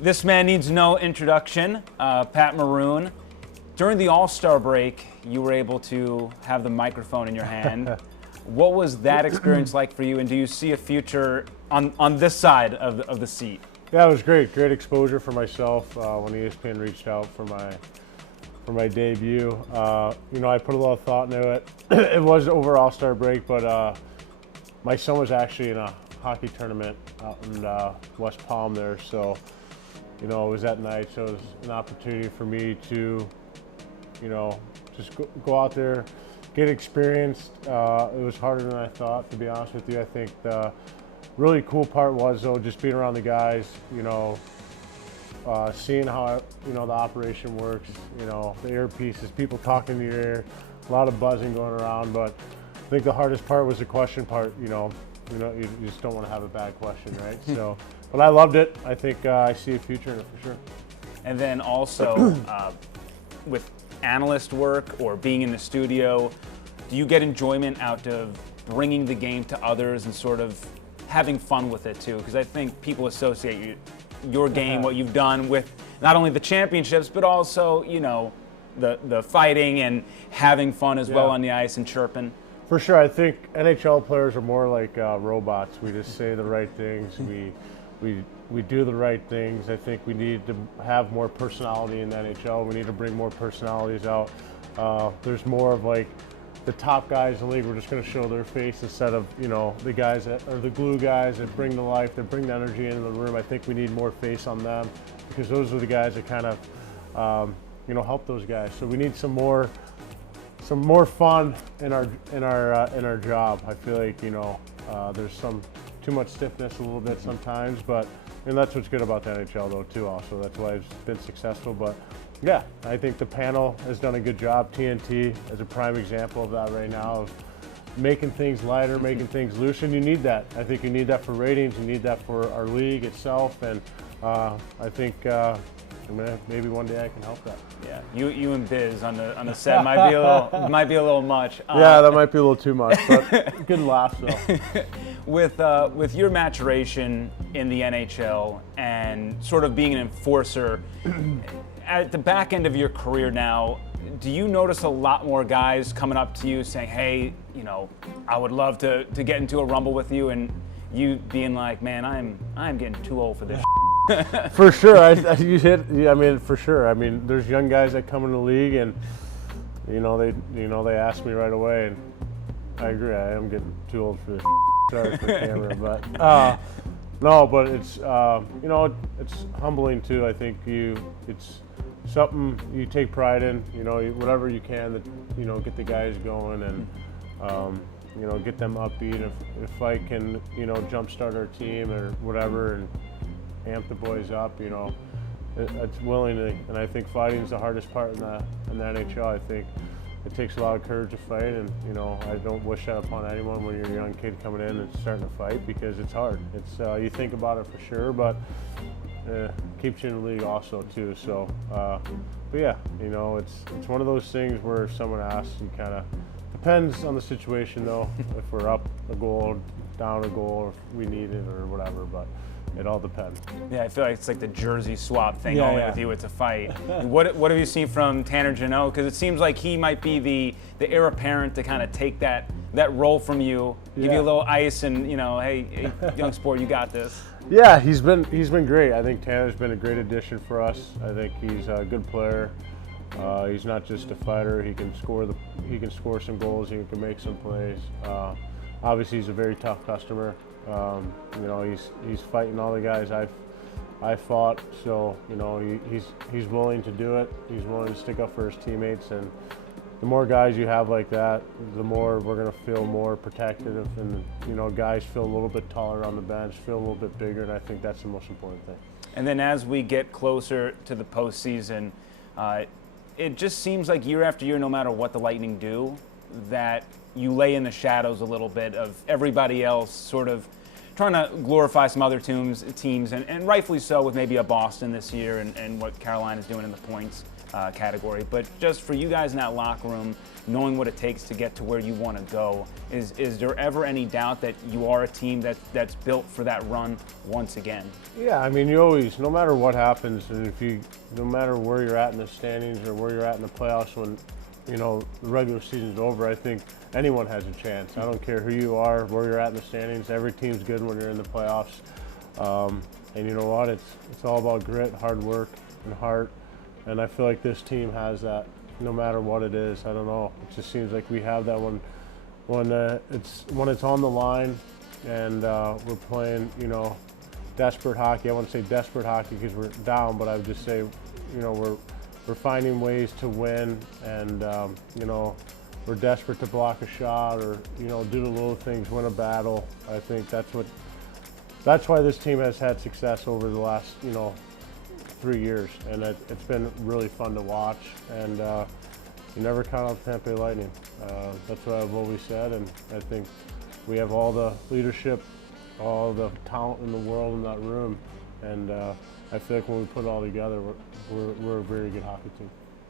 This man needs no introduction, Pat Maroon. During the All-Star break, you were able to have the microphone in your hand. What was that experience like for you, and do you see a future on this side of the seat? Yeah, it was great. Great exposure for myself when ESPN reached out for my debut. I put a lot of thought into it. It was over All-Star break, but my son was actually in a hockey tournament out in West Palm there, so it was that night. So it was an opportunity for me to, just go out there, get experienced. It was harder than I thought, to be honest with you. I think the really cool part was, though, just being around the guys, seeing how, the operation works, the earpieces, people talking in your ear, a lot of buzzing going around. But I think the hardest part was the question part, you just don't want to have a bad question, right? So, but I loved it. I think I see a future in it for sure. And then also with analyst work or being in the studio, do you get enjoyment out of bringing the game to others and sort of having fun with it too? Because I think people associate your game, what you've done with not only the championships, but also, the fighting and having fun as well on the ice and chirping. For sure. I think NHL players are more like robots. We just say the right things. We do the right things. I think we need to have more personality in the NHL. We need to bring more personalities out. There's more of like the top guys in the league. We're just going to show their face instead of, the guys that are the glue guys that bring the life, that bring the energy into the room. I think we need more face on them because those are the guys that kind of, help those guys. So we need some more fun in our job. I feel like there's some too much stiffness a little bit sometimes, and that's what's good about the NHL though too. Also, that's why it's been successful. But yeah, I think the panel has done a good job. TNT is a prime example of that right now, of making things lighter, making things loose, and you need that. I think you need that for ratings. You need that for our league itself, and I think. Maybe one day I can help that. Yeah, you and Biz on the set might be a little much. Yeah, that might be a little too much, but good laugh though. With your maturation in the NHL and sort of being an enforcer, at the back end of your career now, do you notice a lot more guys coming up to you saying, "Hey, I would love to get into a rumble with you," and you being like, "Man, I'm getting too old for this." For sure, for sure. I mean, there's young guys that come in the league, and they ask me right away, and I agree. I am getting too old for this. Sorry for the camera, but no, but it's it's humbling too. I think it's something you take pride in. Whatever you can that get the guys going and get them upbeat. If I can jumpstart our team or whatever and amp the boys up, it's willing to, and I think fighting is the hardest part in the NHL. I think it takes a lot of courage to fight, and I don't wish that upon anyone when you're a young kid coming in and starting to fight, because it's hard. It's you think about it for sure, but keeps you in the league also too. So, but yeah, it's one of those things where if someone asks, you kind of depends on the situation though. If we're up a goal, down a goal, or if we need it or whatever, but. It all depends. Yeah, I feel like it's like the jersey swap thing. Only with you, it's a fight. What have you seen from Tanner Jeannot? Because it seems like he might be the heir apparent to kind of take that role from you, give you a little ice, and hey, young sport, you got this. Yeah, he's been great. I think Tanner's been a great addition for us. I think he's a good player. He's not just a fighter. He can score some goals. He can make some plays. Obviously, he's a very tough customer. He's fighting all the guys I fought, so he's willing to do it. He's willing to stick up for his teammates, and the more guys you have like that, the more we're going to feel more protected, and guys feel a little bit taller on the bench, feel a little bit bigger, and I think that's the most important thing. And then as we get closer to the postseason, it just seems like year after year, no matter what the Lightning do, that you lay in the shadows a little bit of everybody else sort of trying to glorify some other teams, and rightfully so, with maybe a Boston this year and what Carolina's doing in the points category. But just for you guys in that locker room, knowing what it takes to get to where you want to go, is there ever any doubt that you are a team that's built for that run once again? Yeah, I mean, you always, no matter what happens, and no matter where you're at in the standings or where you're at in the playoffs, when the regular season's over, I think anyone has a chance. I don't care who you are, where you're at in the standings. Every team's good when you're in the playoffs. And you know what? It's all about grit, hard work, and heart. And I feel like this team has that no matter what it is. I don't know. It just seems like we have that when it's on the line and we're playing, desperate hockey. I want to say desperate hockey because we're down, but I would just say, we're finding ways to win, and we're desperate to block a shot or do the little things, win a battle. I think that's why this team has had success over the last 3 years, and it's been really fun to watch. And you never count out the Tampa Bay Lightning. That's what I've always said, and I think we have all the leadership, all the talent in the world in that room, and I feel like when we put it all together, we're a very good hockey team.